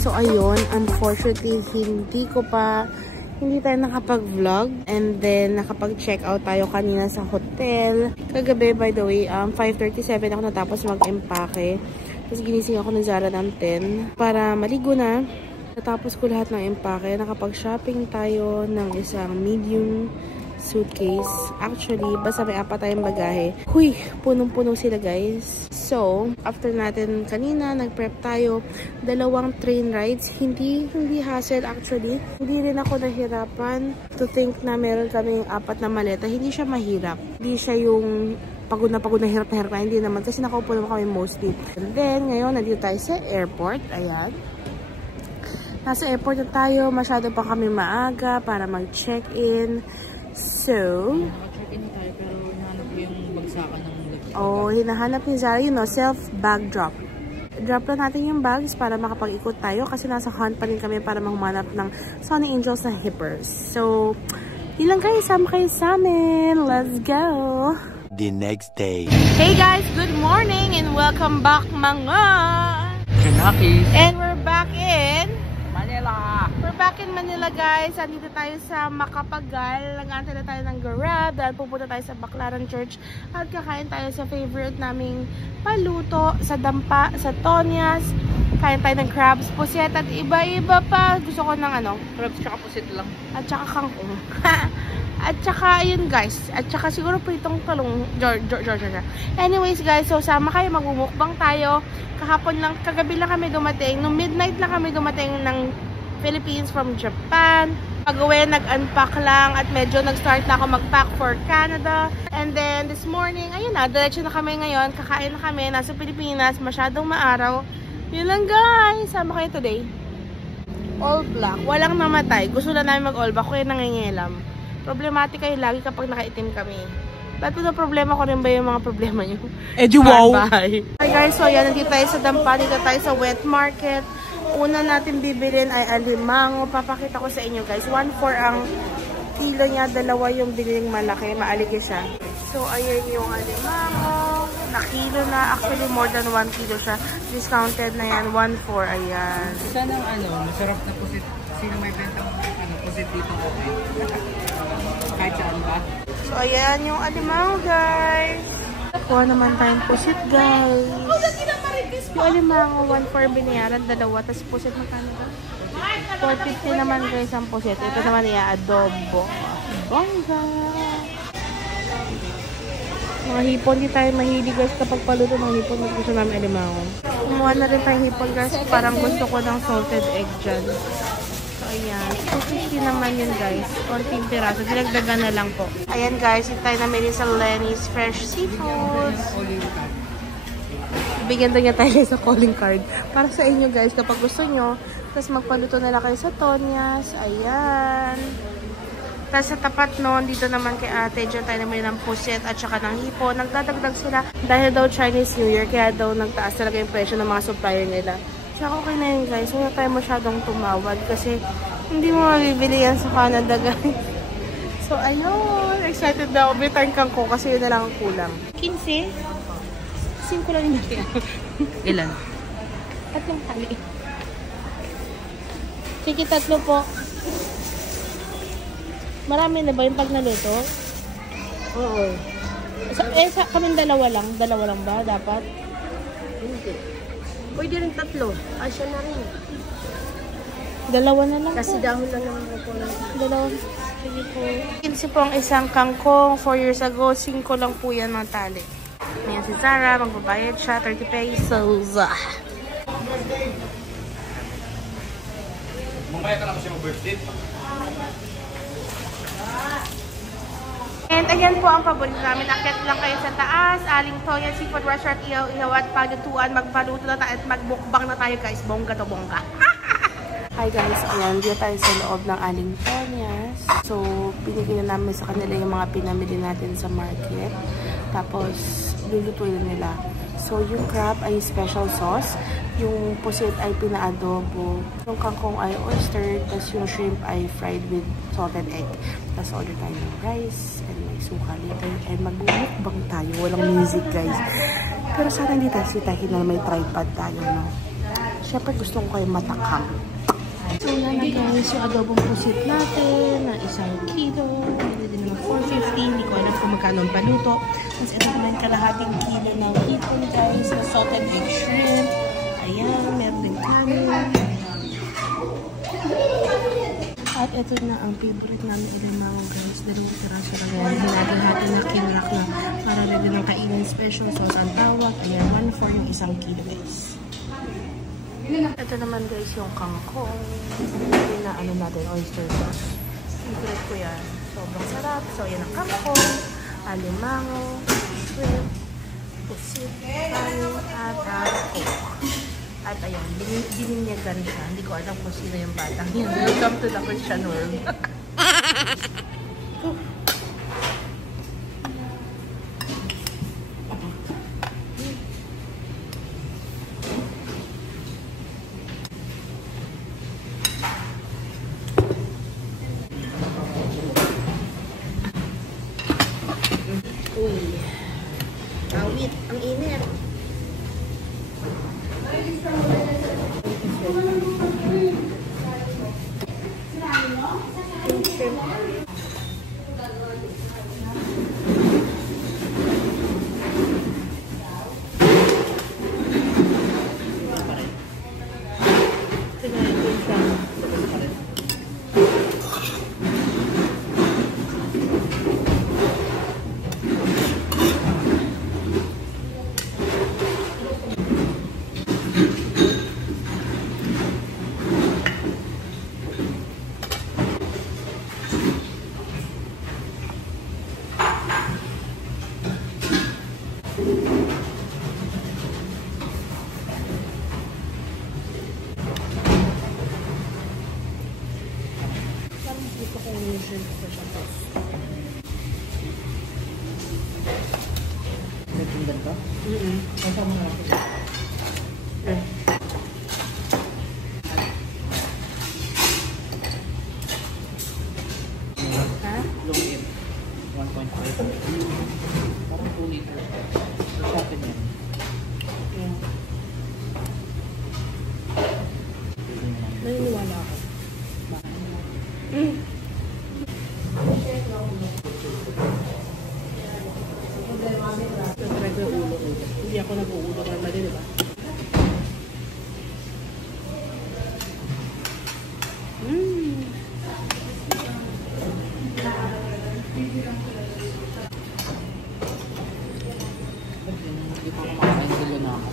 So, ayun. Unfortunately, hindi tayo nakapag-vlog. And then, nakapag-check out tayo kanina sa hotel. Kagabi, by the way, 5:37 ako natapos mag-empake. Tapos, ginising ako ng Zara ng 10 para maligo na. Natapos ko lahat ng empake. Nakapag-shopping tayo ng isang medium suitcase. Actually, basta may 4 tayong bagahe. Huy! Punong-puno sila, guys. So, after natin kanina, nag-prep tayo. 2 train rides. Hindi hassle, actually. Hindi rin ako nahirapan to think na meron kaming 4 na maleta. Hindi siya mahirap. Hindi siya yung pagod na hirap na hirap. Hindi naman. Kasi nakaupo naman kami mostly. And then, ngayon, nandito tayo sa airport. Ayan. Nasa airport na tayo. Masyado pa kami maaga para mag-check-in. So, naka-check-in na tayo pero hinahanap ko yung bagsakan ng laptop. Oh, hinahanap ni Zara, self-bag drop. Drop lang natin yung bags para makapag-ikot tayo kasi nasa hunt pa rin kami para mahumanap ng Sunny Angels na hippers. So, ilang kayo, sama kayo sa amin. Let's go! The next day. Hey guys, good morning and welcome back mga Kanaki. And we're back in Manila. We're back in Manila, guys. Andito tayo sa Macapagal. Nag-aantay na tayo ng Grab dahil pupunta tayo sa Baclaran Church at kakain tayo sa favorite naming paluto sa Dampa, sa Tonyas. Kain tayo ng crabs, puset at iba-iba pa. Gusto ko ng Crabs tsaka pusit lang. at saka kangkong. At saka, ayun guys. At saka siguro pritong talong. Georgia. Anyways guys, so sama kayo, magmumukbang tayo. Kagabi lang kami dumating. Nung midnight lang kami dumating ng Philippines from Japan. Pag-uwi, nag-unpack lang at medyo nag-start na ako mag-pack for Canada. And then this morning, ayun na, diretso na kami ngayon. Kakain na kami, nasa Pilipinas, masyadong maaraw. Yun lang guys, sama kayo today. All black, walang namatay. Gusto na namin mag-all black, kaya nangingilam. Problematic kayo lagi kapag nakaitim kami. Dati na problema ko rin ba yung mga problema nyo? Wow! Bye! Hi guys, so yan, nandito tayo sa Dampa, dito tayo sa wet market. Una natin bibilin ay alimango. Papakita ko sa inyo guys. 1.4 ang kilo niya, 2 yung biling malaki. Maaligi siya. So ayan yung alimango. Nakilo na. Actually more than 1 kilo siya. Discounted na yan. 1.4. Ayan. Isa ng masarap na pusit. Sino may benta mo pusit dito? Kahit saan ba? So ayan yung alimango guys. Kuha naman tayong pusit guys. Yung alimango 1.4 binayaran, 2. Tapos pusit magkano ba? 4.50 naman guys ang pusit. Ito naman i-adobo. Bongga! Mga hipon, di tayo mahilig guys kapag paluto ng hipon. Gusto namin alimango. Kumuha na rin tayong hipon guys. Parang gusto ko ng salted egg dyan. So ayan. 2.50 naman yun guys. Konting piraso. Dinagdagan na lang po. Ayan guys. Ito tayo namili sa Lenny's Fresh Seafoods. Bigyan daw niya tayo sa calling card. Para sa inyo guys, kapag gusto nyo, tapos magpaluto na lang kayo sa Tonyas. Ayan. Tapos sa tapat nun, dito naman kay ate, dyan tayo naman ng pusit at saka ng hipo. Nagdadagdag sila dahil daw Chinese New Year, kaya daw nagtaas talaga yung presyo ng mga supplier nila. Tsaka okay na yun guys, huwag tayo masyadong tumawad kasi hindi mo mabibili yan sa Canada guys. So ayun, excited na ako. Bitan kang ko kasi yun na lang ang kulang. 15? 5 lang yung Ilan? 3 tali. Sige, 3 po. Marami na ba yung pag naluto? Oo. Kaming 2 lang. 2 lang ba? Dapat? Hindi. Pwede rin 3. Asya na rin. 2 na lang Kasi po. dahon lang naman ako. 2. Sige po. 15 po ang isang kangkong. 4 years ago, 5 lang po yan mga tali. Ayan si Zara. Magbabayad siya. 30 pesos. Mamaya ka lang kasi mag-birthday. And ayan po ang paborito namin. Akyat lang kayo sa taas. Aling Toyan Seafood Restaurant, ihaw at palutuan. Magpaluto na tayo at magbukbang na tayo guys. Bongga to bongga. Hi guys, ayan. Dito tayo sa loob ng Aling Tonyas. So, binigyan na namin sa kanila yung mga pinamili natin sa market. Tapos, lulutuin nila. So, yung crab ay special sauce. Yung pusit ay pina-adobo. Yung kangkong ay oyster. Tapos yung shrimp ay fried with salted egg. Tapos order tayo ng rice and may suka later. And magbumukbang tayo. Walang music guys. Pero sana hindi tayo sitahin na may tripod tayo, no? Siyempre gusto ko kayo matakam. So yan guys, yung adobong pusit natin na 1 kilo. Hindi din naman 450. Hindi ko alam kung magkano ang paluto. Tapos ito naman kalahating kilo ng hipon guys na salted egg shrimp. Ayan, meron din kanin. At ito na ang favorite namin alimango guys. 2 piraso lang yan. Hinati-hati na kinlock na para ready ng kainin special sauce ang tawag. Ayan, 1 for yung 1 kilo guys. Ito naman guys yung kangkong. Hindi na ano natin, oyster sauce. Favorite ko yan. Sobrang sarap. So yan ang kangkong, alimango, shrimp, pusit, kanin, at coke. At ayun, bininyagan siya. Hindi ko alam kung sino yung batang yun. Welcome to the Christian world. Uy, awit, ang init. Parang 2 liters. So, shopping yan. Naniniwala ako. Nag-try ko yung ulo. Hindi ako nag-uulo normally, di ba? Hindi pa kumakain sila na ako.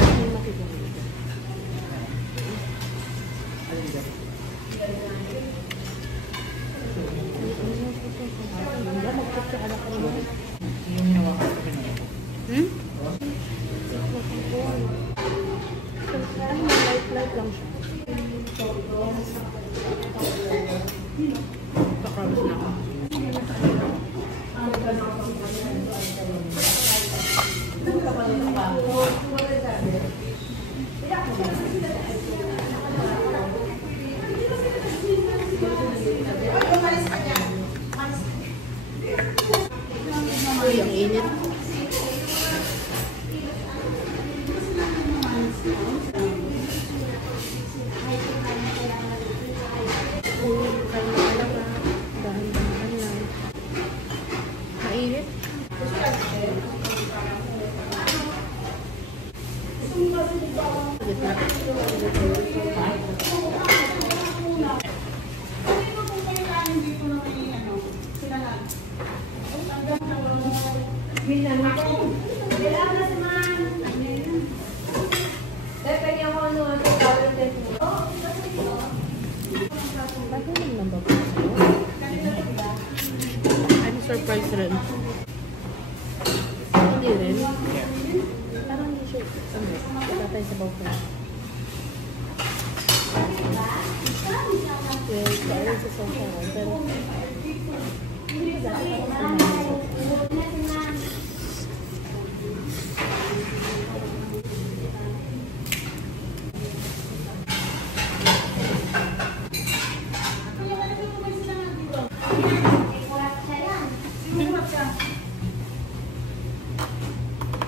Hindi makikita. Yung hinawakan ko pinag Light lang siya. Pakrabas na ako. Uy, ang init. Dahan-dahan lang. Mainit. I'm surprised rin. Hindi rin. Parang hindi siya. Wala tayo sa bawang. Well, kaya sa sausawan. Pero hindi ba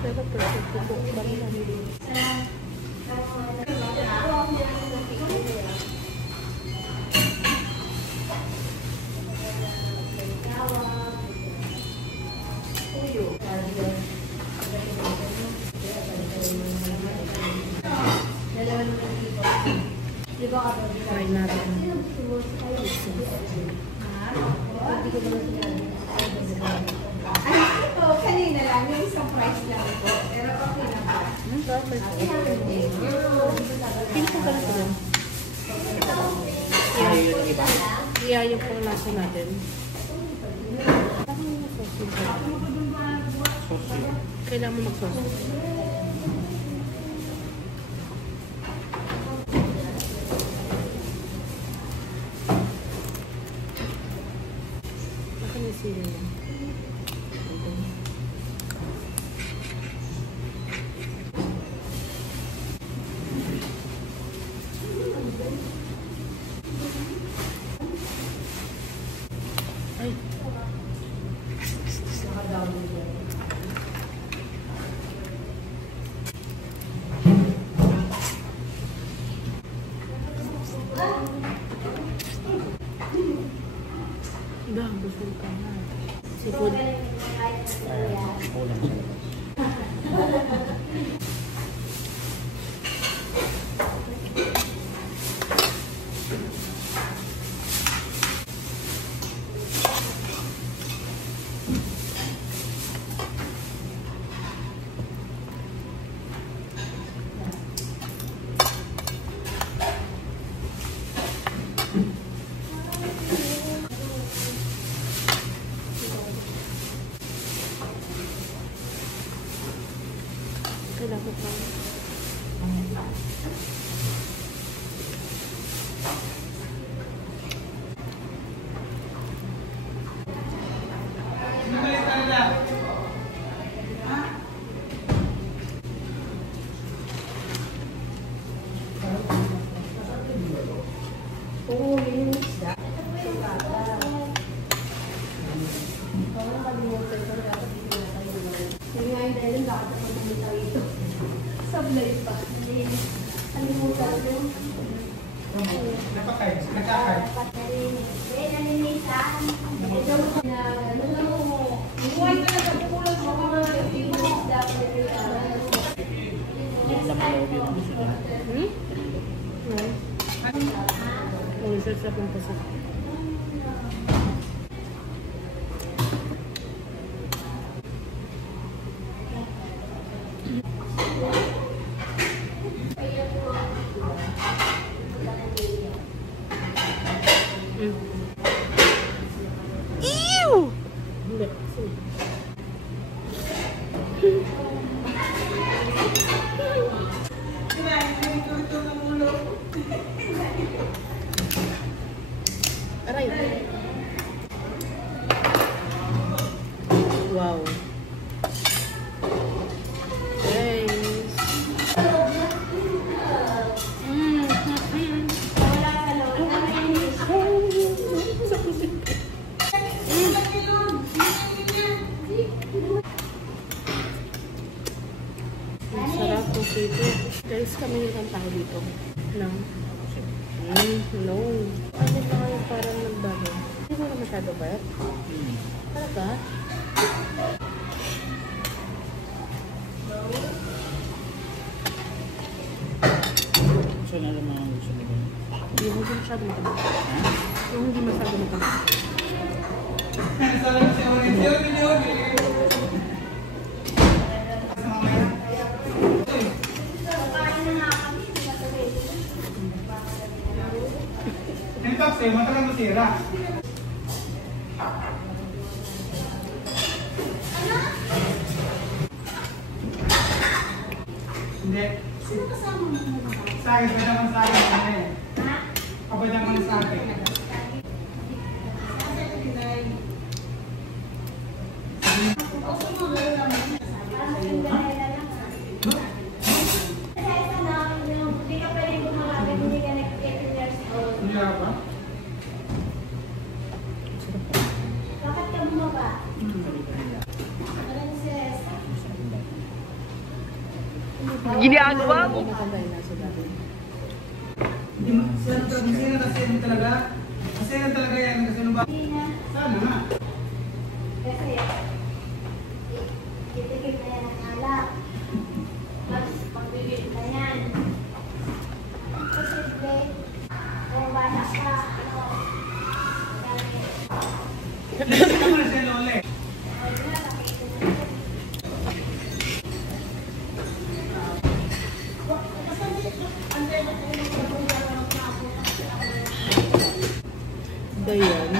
Pero Try natin. Kanina lang, yung isang price lang po. Pero okay na ba? Pili ko pala ito. Yeah, yung pang lasa natin. Kailangan mo mag-sauce. Baka may sili yan. Ay. Dah, busog ka na. Seafood. Kailangan pa. Oo, yun yung isda. Yung nga yung dahil bakit ako pumunta rito. Sablay pa. Kalimutan ko. Napakay, nakakay. Buhay talaga, pupulang mo ka mga isda. Oh, sarap ng pasok. Ew! Hindi. Aray. Wow. Guys. Sarap ng sito. Guys, kami yung tao dito. No? No. Ano ba kayo parang nagbago? Hindi mo na masyado ba? Talaga? So, ano naman ang gusto nila? Hindi mo masyado mataba. Yung hindi masyado mataba. Yung taxi, matagal masira. Hindi. Sa akin, ba naman sa akin na eh. Kapag naman sa akin. Hindi ba? Bakit ka bumaba? Ginagawa mo. Masaya talaga. Masaya talaga yan. Kasi ano ba? Sana na. Kasi, titigil na yan ang alak. Mas magbibig na yan. Posible, kung bata ka, Ito mo na siya, Lole. Dayan.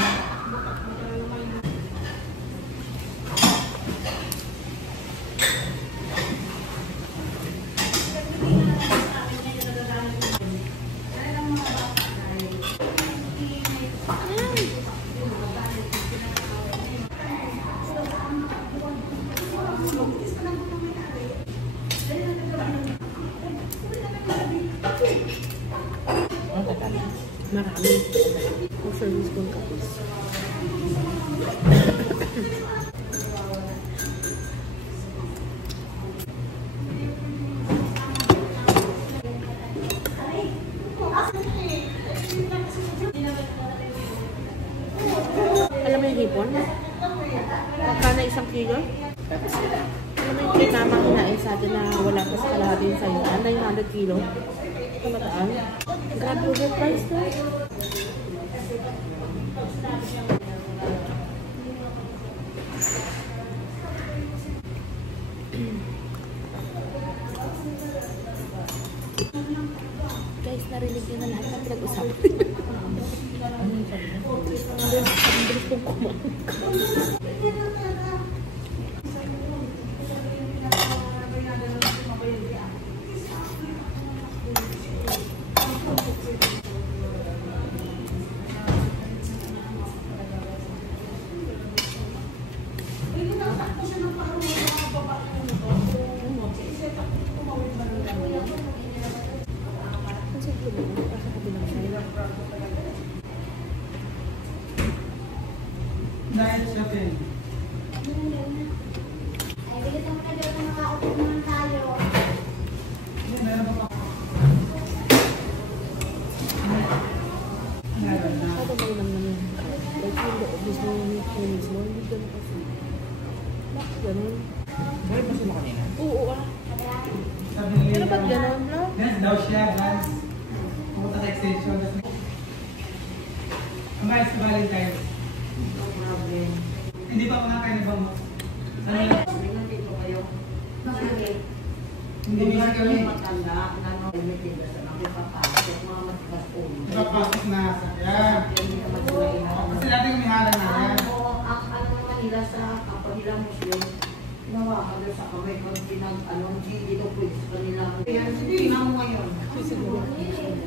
Marami. Ang service kong kapis. Alam mo yung hipon? Magkano isang kilo? Alam mo yung kinamang hinain sa atin na wala pa sa kalahati yung sa'yo? 900 kilo? Mataan. Grabe overpriced na. Guys, narinig nyo na lahat ng pinag-usapan. Ang bilis kong kumain. Dahil siya din. ay bilis ang tagal na makaupo naman tayo. Meron pa pa. Meron na. Ano ba naman yun? Like yung loob mismo mismo, hindi ganun kasi. Bakit ganun? Meron pa sila kanina? Oo ah. Sabi nila. Pero ba't ganun, no? Dance daw siya, dance. Pumunta sa extension. Ang bayad sa Valentine's. Hindi pa kumakain na ba mo? Ano lang? Hindi bisa kami. Napapasok na sa kaya. Kasi dati kami harang na yan. Ano naman nila sa kapag nila Muslim, ginawa ka doon sa kamay kung dito pwede sa kanila. Kaya sige, nga mo ngayon.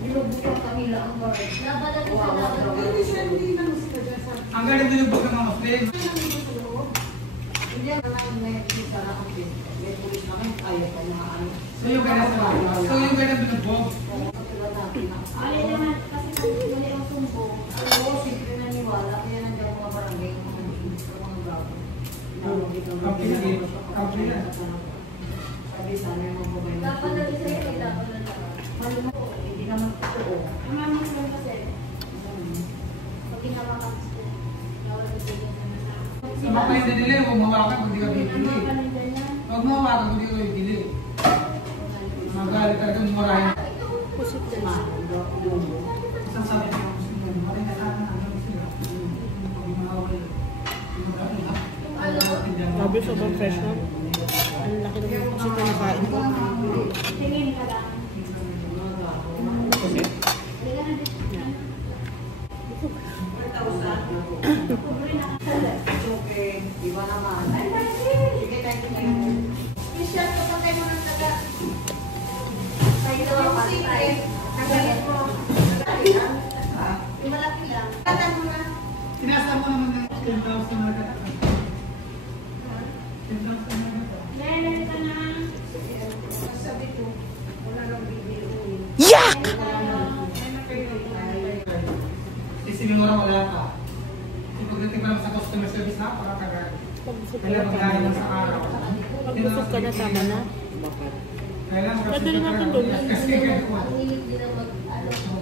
Binubukan kanila ang barat. Ang galing binubog ng mga Muslim. Hindi ang naman may isa na ang pin. May pulis namin, kaya pa mga ano. So yung galing binubog. Ay naman, kasi mali ang sumbo. Oo, siyempre naniwala. Kaya nandiyan mga barangay, mga mga gago. Sabi sana yung mga babae. Dapat na rin sa'yo, dapat na dapat. Malumot, hindi naman totoo. Ang mga Muslim kasi, pag ginawa ka gusto, nawala na sila Sa mga pahinda nila, huwag mawakan kung di ka bibili. Ginawa ka nila niya. Huwag mawakan kung di ka bibili. Magalit ka doon, marahin. Pusit ka na. Isang sabi ng Muslim, marin na sana ang sila. Hindi makawala. Grabe, sobrang fresh na. Ang laki naman pusit na nakain ko. Tingin ka lang. Pusit? Halika na dito. Okay, iba naman. Sige, thank you. Michelle, kapatay mo ng taga. Sa'yo daw ang patay. Nagalit mo. Yung malaki lang. Katan mo na. Tinasa mo naman ng 10,000 na katakan. 10,000 na katakan. Lele ka na. Sabi ko, wala nang bibili. Yak! Isipin mo lang wala ka. Pagdating pa lang sa customer service na, para kagaya. Pag busog ka Kailan na, magkaya tama lang na. sa araw. Pag busog ka na, tama na. Bakit? Dadali natin doon. Ang hilig din na mag-ano ko.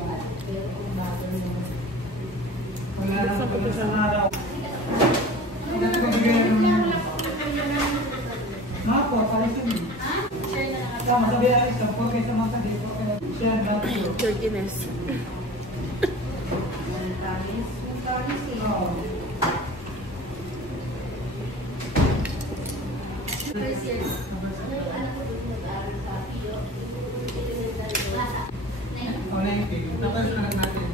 Pero kung bago naman. Buksan ko sa araw. Mapo, palis yun. Sama sabi na rin, po kayo sa mga dito. Share na ito. Dirtiness. Tapos na natin.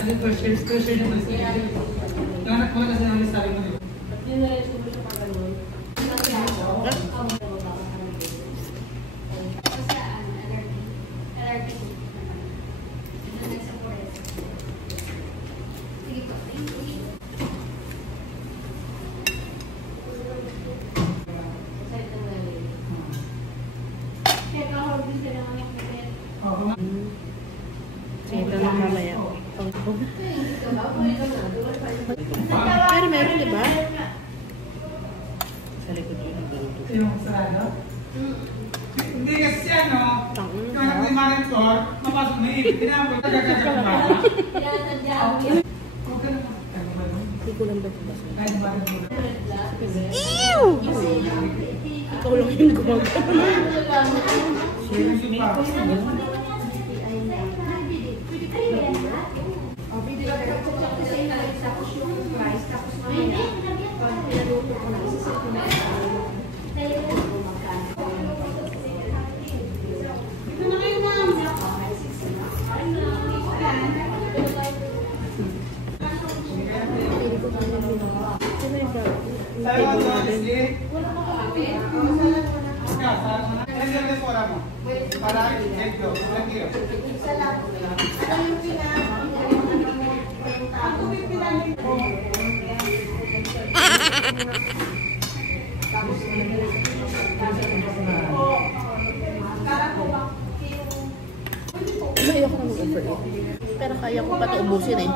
Ano po, share naman siya. Nanap ko na kasi namin sabi mo dito. Ito na mamaya. Pero meron, di ba? Sa likod yun ang galuto. Yung sarado? Hindi kasi ano, kung nag-limanan ko, mapasok na ibig. Tinapos, nagkakasya ko ba? Hindi ko lang daw ba? Kahit ba rin mo. Ew! Ikaw lang yung gumagano. Seriously pa. Ayoko na mag-overeat. Pero kaya ko pa ito ubusin eh.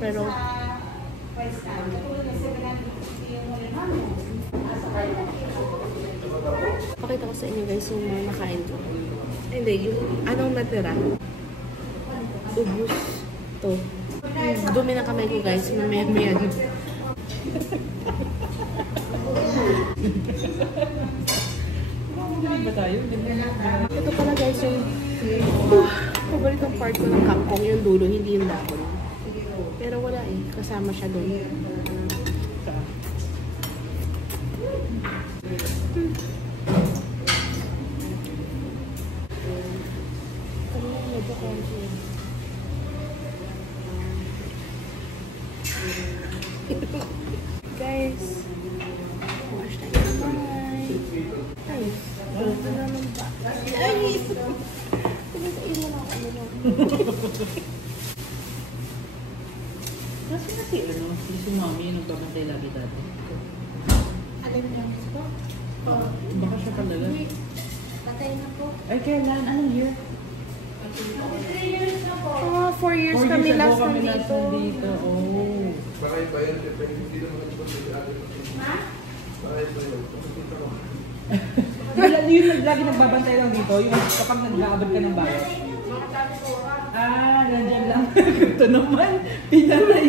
Pero pakita ko sa inyo guys yung mga nakain ko. Hindi, yung anong natira. Ubus to. Dumi na kamay ko guys. Mamaya-maya. Ito pala guys yung paboritong part ko ng kangkong, yung dulo, hindi yung dahon. Pero wala eh, kasama siya doon. Guys, wash tayo ng kamay. Ay, ito na naman ba? Ay! Pinasain mo na ako ano. Kasi kasi ano, si mami yung nagbabantay lagi dati. Alam niyo po? Baka siya talaga. Patay na po. Ay, kailan? Anong year? 3 years na po. 4 years kami last nandito. Oh. Bakay pa yan, hindi naman nagpapalito. Ha? Bakay pa yun, kapatid ako. Yung lagi nagbabantay lang dito, yung kapag nag-aabot ka ng bayad. Ah, ganyan lang. Ito naman, pinanay.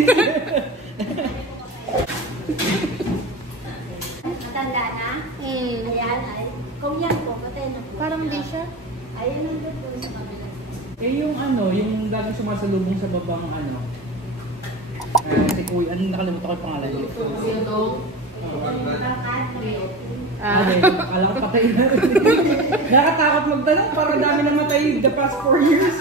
Matanda na? Ayan, ay. Kung yan po, patay na po. Parang hindi siya. Ayan nandun po sa kabila. Eh yung ano, yung lagi sumasalubong sa babang ano. Si Kuya, ano nakalimutan ko yung pangalan niya? Kuya Dong. Alam ko patay na. Nakatakot magtanong, parang dami namatay the past 4 years.